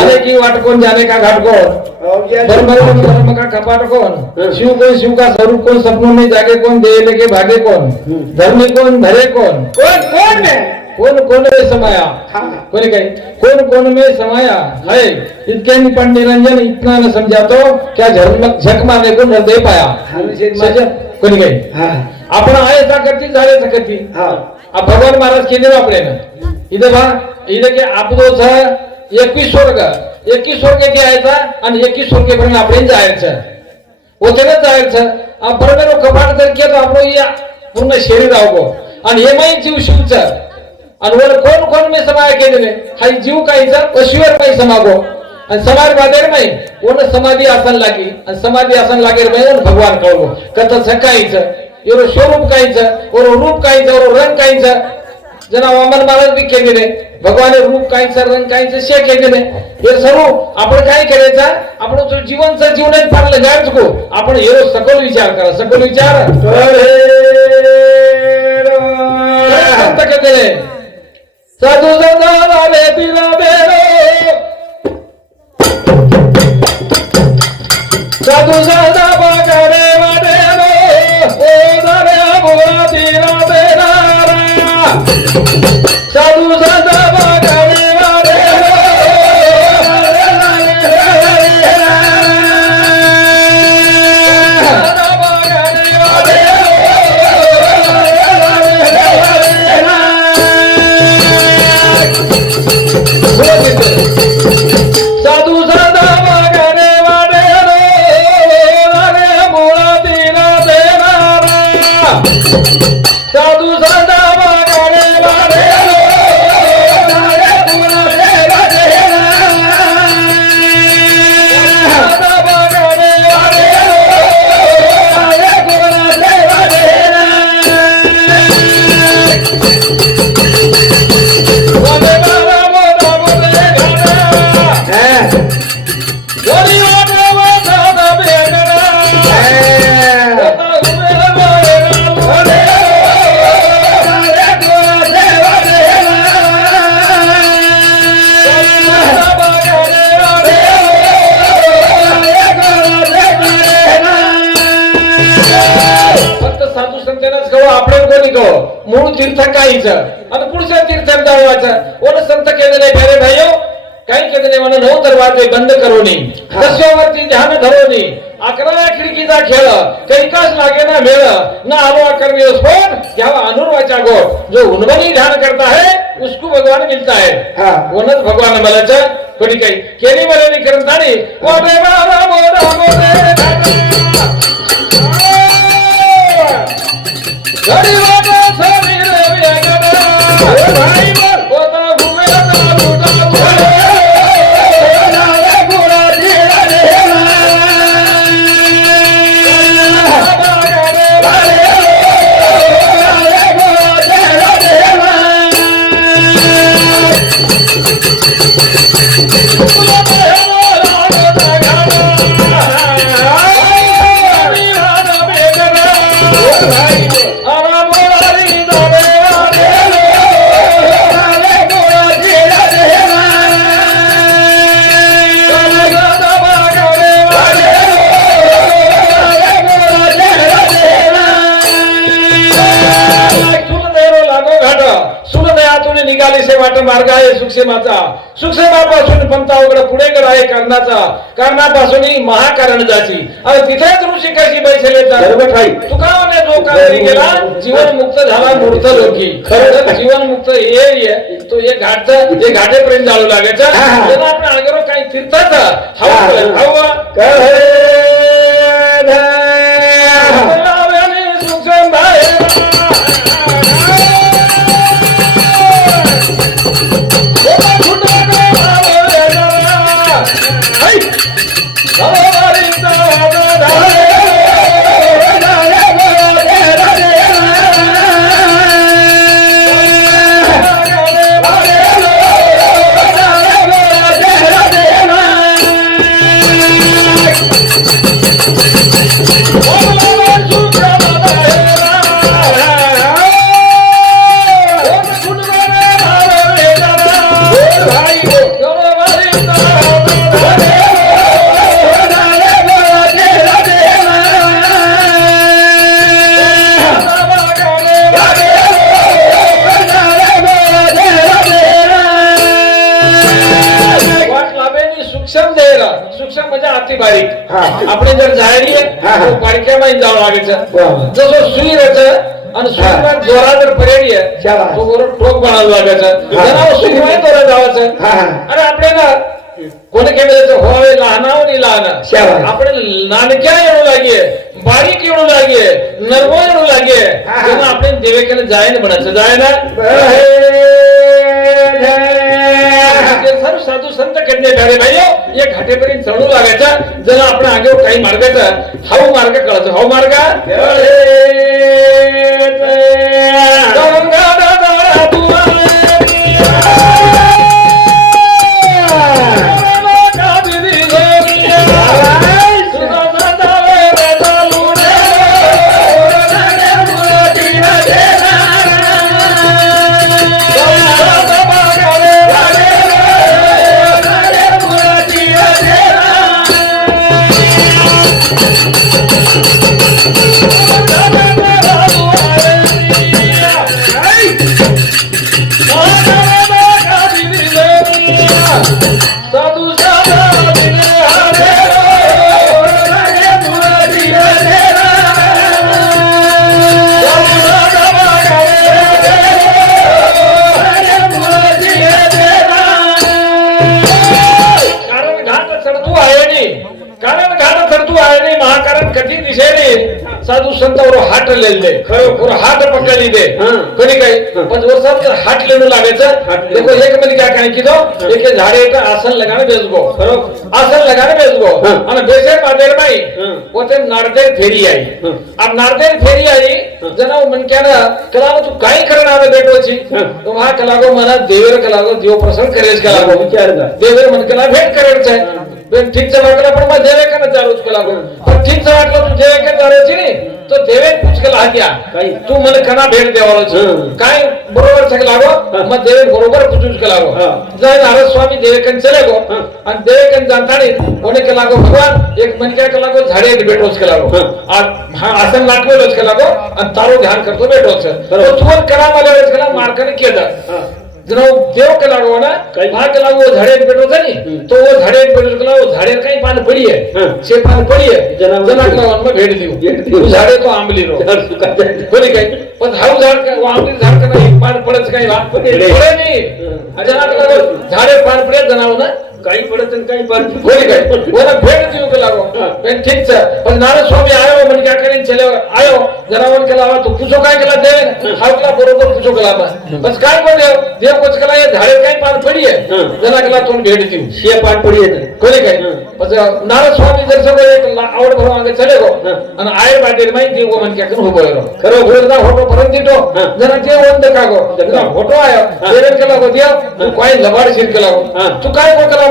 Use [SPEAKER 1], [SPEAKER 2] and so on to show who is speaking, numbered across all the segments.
[SPEAKER 1] आने की वाट कौन जाने का घाट कौन
[SPEAKER 2] क्या
[SPEAKER 1] धर्म धर्म का कपाट कौन शिव कौन शिव का स्वरूप कौन सपनों में जागे कौन दे लेके भागे कौन धर्मी कौन धरे कौन
[SPEAKER 2] कौन कौन है
[SPEAKER 1] कोण कोण में समाया?
[SPEAKER 2] हाँ.
[SPEAKER 1] कोणी काय कोण कोण में समाया? है इतके नि पण निरंजन इतना न समझा तो क्या झक मारने को न दे पाया कोणी काय
[SPEAKER 2] हाँ.
[SPEAKER 1] आपण आहे करती झाले करती
[SPEAKER 2] हाँ.
[SPEAKER 1] आ भगवान महाराज केले आपले ना. इथं बा इथं की आपदोच एकवीस स्वर्ग. एकवीस स्वर्ग घ्यायचा आणि एकवीस स्वर्गेपर्यंत आपण जायचं. वचनच जायचं. बरोबर कपाट जर केलं आपण या पूर्ण शरीर आवगो आणि हे माही जीव शिवच. आणि वर कोण कोण मी समाय केलेले? हा जीव काहीचा अशिवर नाही समागो. आणि समाज बादेर नाही. कोण समाधी आसन लागी. आणि समाधी आसन लागेल नाही भगवान कळवो. कथ सकाळीचं. एवढं स्वरूप काहीचं. एवढं रूप काहीचं. एवढं रंग काहीचं. जना वामन महाराज बी केलेले भगवान रूप काहीचं रंग काहीचं शे केलेले हे सर्व आपण काय करायचं? आपण जो जीवनचं जीवन चांगलं जायच को आपण हे सकल विचार करा. सकल विचार. संत केलेले साधू सदा Yeah. तीर्थात जावायचं ओन संत केलेले प्यारे भाईयो काही केलेले म्हणून नऊ दरवाजे बंद करोनी. दस्यावरती ध्यान धरोनी. अकरा खिडकीचा खेळ कैकास लागे ना मेळ ना आलो करणे स्फोट घ्यावा अनुर्वाचा गोट जो उन्मनी ध्यान करता है उसको भगवान मिलता है
[SPEAKER 2] हाँ।
[SPEAKER 1] कोणच भगवान मलाच कोणी काही केली मला नाही करत आणि ओ गरीबाचा समीर वेगळा. भाई Olha आहे सुक्षेमाचा. सुक्षेमापासून पंथावकडे पुढे कर आहे कारणाचा. कारणापासून महाकारण जाची आणि तिथेच ऋषी कशी बैसले
[SPEAKER 2] बरोबर आहे.
[SPEAKER 1] तुका म्हणे जो काळी गेला. जीवन मुक्त झाला मूर्त लोकी. खरं. जीवन मुक्त हे तो हे घाट हे घाटेपर्यंत जाळू लागायचं. तेव्हा आपण अगरो काही
[SPEAKER 2] हा.
[SPEAKER 1] हवा हवा सुक्षम भाई जसं सुई सुईराचं आणि सुईवर जोरावर पर्यटीय
[SPEAKER 2] तो
[SPEAKER 1] गोर ठोक बनावं लागायचं सुईवर जोरा जावायचं. आणि आपल्याला कोणी
[SPEAKER 2] केलं होय
[SPEAKER 1] लहानाव आणि लहान आपण नानक्या येऊ लागे बारीक येऊ लागे नरवो येऊ लागे आपण देवेकडे जायन म्हणायचं जायना सर्व साधू संत कडले झाले भाई या घाटेपर्यंत चढू लागायचा जर आपण आगे काही मार्गाचा हाऊ मार्ग कळायचा? हाऊ मार्ग? कारण घाट चढतू आहे नी कारण घाट चढतू आहे नी महाकारण कधी दिसे नी साधू संत ಅವರು ಹಾಟ್ ಲೆಲ್ದೆ ಅವರು ಹಾಟ್ ಪಕ್ಕಲಿದೆ
[SPEAKER 2] ಹ್ಮ್.
[SPEAKER 1] कोणी काही
[SPEAKER 2] हं.
[SPEAKER 1] पण वो सब हाट लेने लागायचं
[SPEAKER 2] हाट लेने.
[SPEAKER 1] देखो एक मध्ये काय काय किदो एक झाडे एक आसन लगाने बेसगो आसन लगाने बेसगो
[SPEAKER 2] हं.
[SPEAKER 1] आणि बेसे पादेर बाई
[SPEAKER 2] हं.
[SPEAKER 1] वो ते नारदेर फेरी आई
[SPEAKER 2] हं.
[SPEAKER 1] आ नारदेर फेरी आई
[SPEAKER 2] हं.
[SPEAKER 1] जना मनक्यानं कलाव तू काय करणार बेटोची
[SPEAKER 2] हं.
[SPEAKER 1] तो हा कलागो मना देवेर कलागो देव प्रसन्न करेल कलागो देवेर मनकेला भेट करायचं देवे का तू देवे का तो देवे
[SPEAKER 2] काही.
[SPEAKER 1] तू मला कना भेट
[SPEAKER 2] हं.
[SPEAKER 1] काय बरोबर लागो. मग देवे बरोबर पुचूच केला गो
[SPEAKER 2] हं.
[SPEAKER 1] जय नारद स्वामी देवेकन चले गो. आणि देवेकन जाणतानी कोणी केला गो भगवान एक मनक्या केला गो झाडे भेटोच केला गो
[SPEAKER 2] हं.
[SPEAKER 1] आज हा आसन लाटवेलोच केला गो आणि तारो ध्यान करतो भेटोच
[SPEAKER 2] बरोबर.
[SPEAKER 1] तो तुवर करा मला केला मार्गाने केलं जरा देव केला गो ना
[SPEAKER 2] काही.
[SPEAKER 1] हा केला वो झाडे पेटो था नी
[SPEAKER 2] हम्म.
[SPEAKER 1] तो वो झाडे पेटो केला वो झाडे काही पान पडी
[SPEAKER 2] हं.
[SPEAKER 1] शे पान पडी
[SPEAKER 2] जनावर-
[SPEAKER 1] जनाकला वन भेट देऊ
[SPEAKER 2] भेट देऊ.
[SPEAKER 1] तू झाडे तो आंबली रो कोणी काही पण हाऊ झाड का वो आंबली झाड का नाही पान पडत काही वा पडे. नाही
[SPEAKER 2] हं.
[SPEAKER 1] जनाकला झाडे पान पडे जनावर ना
[SPEAKER 2] काही पडत काही पडत
[SPEAKER 1] कोणी बोला भेट दिलो लागो? भेट ठीक सर. पण नारायण स्वामी आयो म्हणजे काय करेन चले आयो. जनावर केला आवा तो पुसो काय केला? देव हावला बरोबर पुसो केला बस काय को देव देव कोच केला हे झाडे काय पार पडी आहे? जना केला तोंड भेट देऊ.
[SPEAKER 2] हे पार पडी आहे.
[SPEAKER 1] कोणी काय? बस स्वामी जर
[SPEAKER 2] सगळं
[SPEAKER 1] एक आवड भरो अंगे चले गो. आणि आय बाटे माहिती
[SPEAKER 2] देव
[SPEAKER 1] म्हणजे काय करू हो.
[SPEAKER 2] खरं
[SPEAKER 1] खरो ना फोटो परत
[SPEAKER 2] देतो
[SPEAKER 1] जना जे वंद का
[SPEAKER 2] गो.
[SPEAKER 1] जना होटो आयो. देव केला गो
[SPEAKER 2] देव
[SPEAKER 1] तू काय लबाड शिर केला गो तू काय
[SPEAKER 2] को
[SPEAKER 1] केला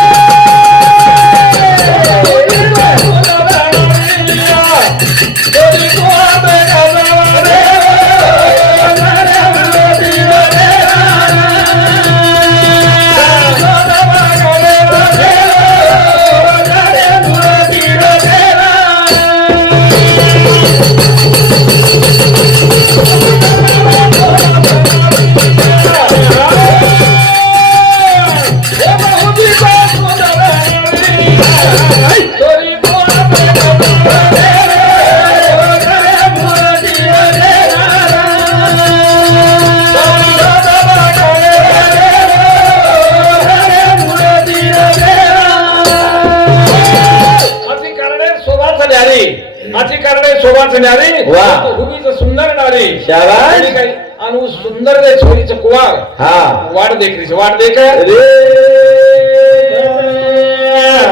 [SPEAKER 1] દેખરી છે વાટ
[SPEAKER 2] દેખે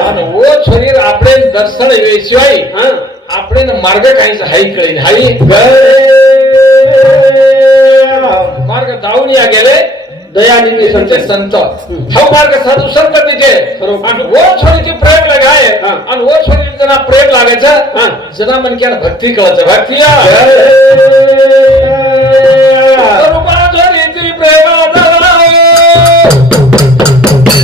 [SPEAKER 1] અને ઓ શરીર આપણે દર્શન એ
[SPEAKER 2] સિવાય
[SPEAKER 1] આપણે માર્ગ કાંઈ હાઈ કરીને હાઈ માર્ગ દાવણી આ ગેલે
[SPEAKER 2] દયાની
[SPEAKER 1] સંતે
[SPEAKER 2] સંત
[SPEAKER 1] હવ માર્ગ સાધુ સંત છે અને
[SPEAKER 2] ઓ
[SPEAKER 1] છોરીથી પ્રેમ લગાય અને ઓ
[SPEAKER 2] છોરી
[SPEAKER 1] જના પ્રેમ લાગે છે જના મન
[SPEAKER 2] ક્યાં
[SPEAKER 1] ભક્તિ કહે છે ભક્તિ રૂપા જોરી
[SPEAKER 2] પ્રેમ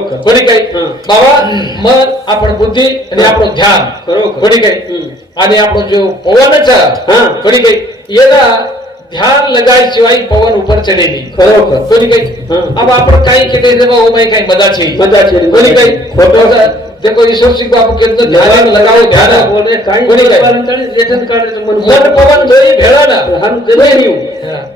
[SPEAKER 1] कोणी काय बाबा मन आपण बुद्धी आणि आपण ध्यान.
[SPEAKER 2] बरोबर
[SPEAKER 1] कोणी काय आणि आपण जो पवनच कोणी येदा ध्यान पवन
[SPEAKER 2] उपर
[SPEAKER 1] चढेली कोणी
[SPEAKER 2] काही
[SPEAKER 1] अब आपण काही केले काही कोणी काही देखो ईश्वर सिंह बापू के ध्यान लगाओ ध्यान.
[SPEAKER 2] बोले काही
[SPEAKER 1] कोणी काही मन पवन भेळा ना हम गेले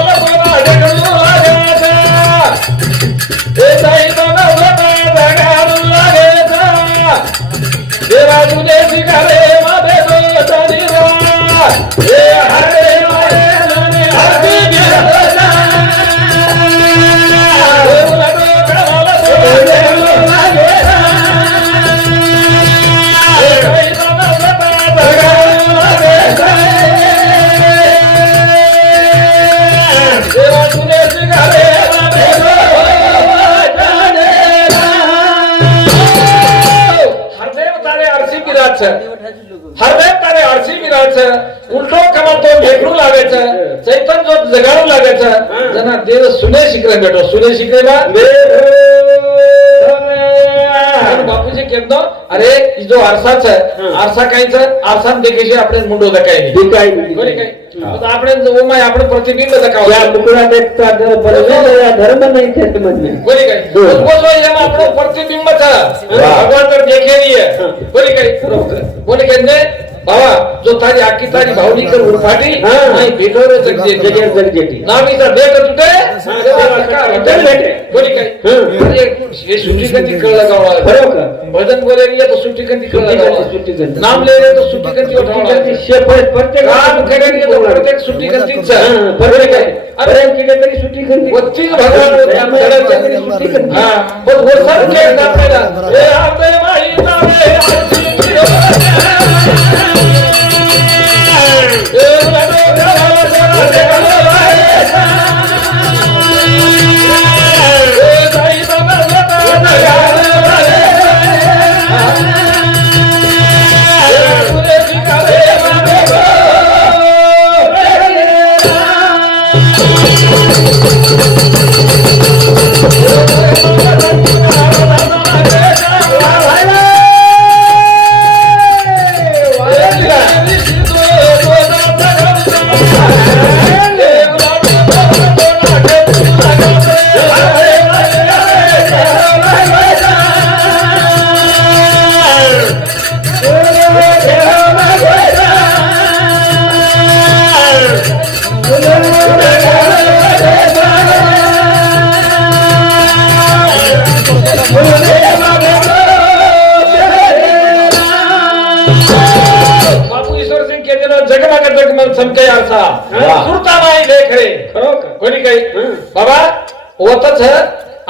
[SPEAKER 1] Ele é
[SPEAKER 2] uma
[SPEAKER 1] beleza de lá. ಹೇಳ್ತಾರ ನನ್ನ ದೇವ ಸುನೇ
[SPEAKER 2] ಶಿಖರ
[SPEAKER 1] ಬೇಟ್ರ ಸುನೇ ಶಿಖರ बापूजी केंद्र अरे जो आरसाच आरसा कायच आरसा देखील
[SPEAKER 2] आपण मुंडो काय? आपण आपण प्रतिबिंब धर्म नाही
[SPEAKER 1] आपण प्रतिबिंबच. भगवान तर देखेली आहे काय? बोले बाबा
[SPEAKER 2] जो
[SPEAKER 1] तारी आखी तारी भावली
[SPEAKER 2] कर उरफाटी
[SPEAKER 1] नाही भेटवरे सकते गजर
[SPEAKER 2] जेटी नामीचा बेक तुटे
[SPEAKER 1] हटल भेटे
[SPEAKER 2] बोली
[SPEAKER 1] काय हे. सुटी कंती कळ लगावा
[SPEAKER 2] बरोबर
[SPEAKER 1] भजन बोले गेले तर सुटी कंती कळ लगावा
[SPEAKER 2] सुटी कंती
[SPEAKER 1] नाम तो सुटी
[SPEAKER 2] कंती
[SPEAKER 1] और
[SPEAKER 2] सुटी कंती प्रत्येक
[SPEAKER 1] काम करे गेले तर प्रत्येक सुटी
[SPEAKER 2] कंतीच
[SPEAKER 1] बरोबर. काय
[SPEAKER 2] अरे किडे तरी सुटी कंती
[SPEAKER 1] वच्ची भगवान
[SPEAKER 2] सुटी कंती
[SPEAKER 1] हा पण वर्षात
[SPEAKER 2] काय
[SPEAKER 1] दाखवायला. होतच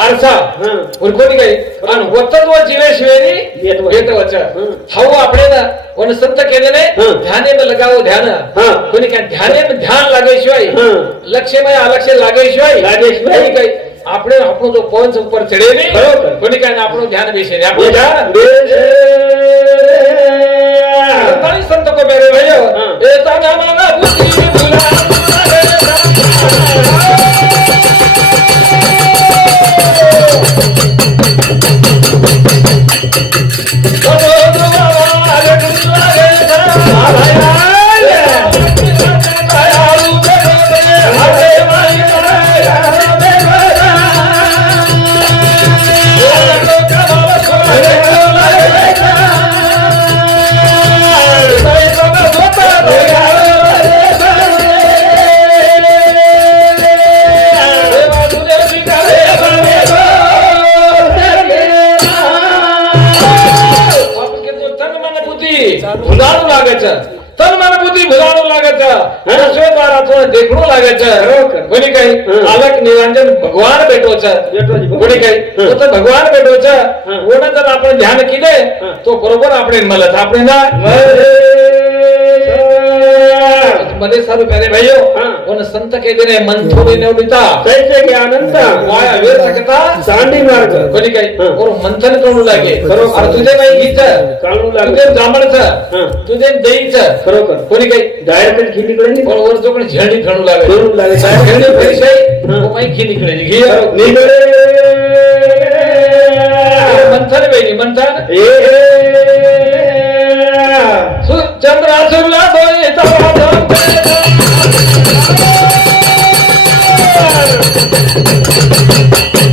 [SPEAKER 1] आरसा
[SPEAKER 2] हं.
[SPEAKER 1] और कोणी काही आणि होतच व जीवे शिवेरी
[SPEAKER 2] येत वच.
[SPEAKER 1] येत वच
[SPEAKER 2] हं.
[SPEAKER 1] हाऊ આપણે ना वन संत केले ने
[SPEAKER 2] हं.
[SPEAKER 1] ध्याने में लगाओ ध्यान
[SPEAKER 2] हं.
[SPEAKER 1] कोणी काय ध्याने में ध्यान लागे शिवाय
[SPEAKER 2] हं.
[SPEAKER 1] लक्ष्य में अलक्ष्य लागे शिवाय
[SPEAKER 2] लागे शिवाय.
[SPEAKER 1] कोणी काही આપણે આપણો જો પવન ઉપર ચડે નહીં
[SPEAKER 2] બરોબર.
[SPEAKER 1] કોની કાંઈ આપણું ધ્યાન બેસે નહીં આપણું ધ્યાન સંતાની સંત કો મેરે ભાઈઓ
[SPEAKER 2] हाँ.
[SPEAKER 1] એ તાના માના બુદ્ધિ ભૂલા आपण कोणी
[SPEAKER 2] काय
[SPEAKER 1] तो भगवान बेटोच्या कोणाचं आपण
[SPEAKER 2] ध्यान
[SPEAKER 1] केले तो बरोबर आपण मला थापणे ना मध्ये सारू प्यारे भाइयों। उन संत के दिन मंथुरी नवनीता
[SPEAKER 2] कैसे ज्ञानंत
[SPEAKER 1] वाया वेर सकता
[SPEAKER 2] दांडी मार्ग.
[SPEAKER 1] कोणी काही। और मंथन करू लागे.
[SPEAKER 2] बरोबर.
[SPEAKER 1] अरे तुझे नाही घीच
[SPEAKER 2] काढू
[SPEAKER 1] तुझे
[SPEAKER 2] लागले
[SPEAKER 1] ब्राह्मणच। तुझे देईच.
[SPEAKER 2] खरोखर
[SPEAKER 1] कोणी काही
[SPEAKER 2] डायरेक्ट खी निकडे नाही
[SPEAKER 1] पण वर जो कोणी झेंडी लागे.
[SPEAKER 2] लागे.
[SPEAKER 1] झेंडी फेरीशाही। वो माई घी. निकळे घी
[SPEAKER 2] निकडे
[SPEAKER 1] मंथन वेणी मंथन.
[SPEAKER 2] ए.
[SPEAKER 1] सु- चंद्रासुरला Thank you.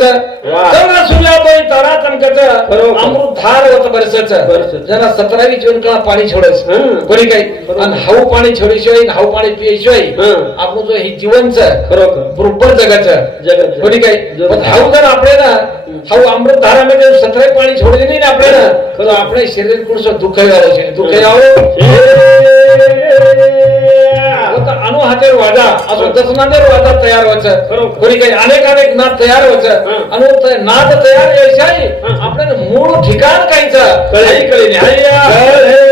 [SPEAKER 1] तारा चमकच
[SPEAKER 2] वा.
[SPEAKER 1] चंद्र
[SPEAKER 2] बरोबर.
[SPEAKER 1] अमृत धार होत बरसच. ज्यांना सतरावी जीवन काळा पाणी छोडस. कोणी काही. आणि हाऊ पाणी छोडीशिवाय हाऊ पाणी पियाशिवाय. आपण जो हे जीवनच बरोबर जगाचं
[SPEAKER 2] जगाचं.
[SPEAKER 1] कोणी काही. पण हाऊ जर आपल्याला हाऊ अमृत धारामध्ये सतरावी पाणी छोडले नाही ना आपल्याला तर आपल्या शरीर कुठचं दुःख यावं दुःख यावं हातेर वाजा असो दसनादेर वाजा तयार व्हायचं. कोणी काही अनेक अनेक नाद तयार व्हायचं ते नाद तयार
[SPEAKER 2] हं.
[SPEAKER 1] आपल्याला मूळ ठिकाण कायचं
[SPEAKER 2] कळे.
[SPEAKER 1] काही कळे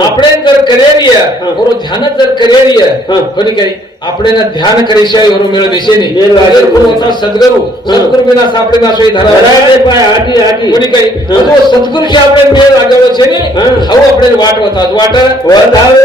[SPEAKER 1] આપણે
[SPEAKER 2] કર
[SPEAKER 1] કરેલીએ ધ્યાન જર
[SPEAKER 2] કરેલીએ
[SPEAKER 1] આપણે ધ્યાન કરી
[SPEAKER 2] છે
[SPEAKER 1] ઓરો મેળો દેશે ની
[SPEAKER 2] સદગુરુ
[SPEAKER 1] સદગુરુ વિના આપણે ના સોઈ
[SPEAKER 2] ધરાવે આટી આટી
[SPEAKER 1] કોની કરી
[SPEAKER 2] તો
[SPEAKER 1] સદગુરુ છે આપણે મેળ લાગવો છે ને હવે આપણે વાટ વતા વાટ વતાવે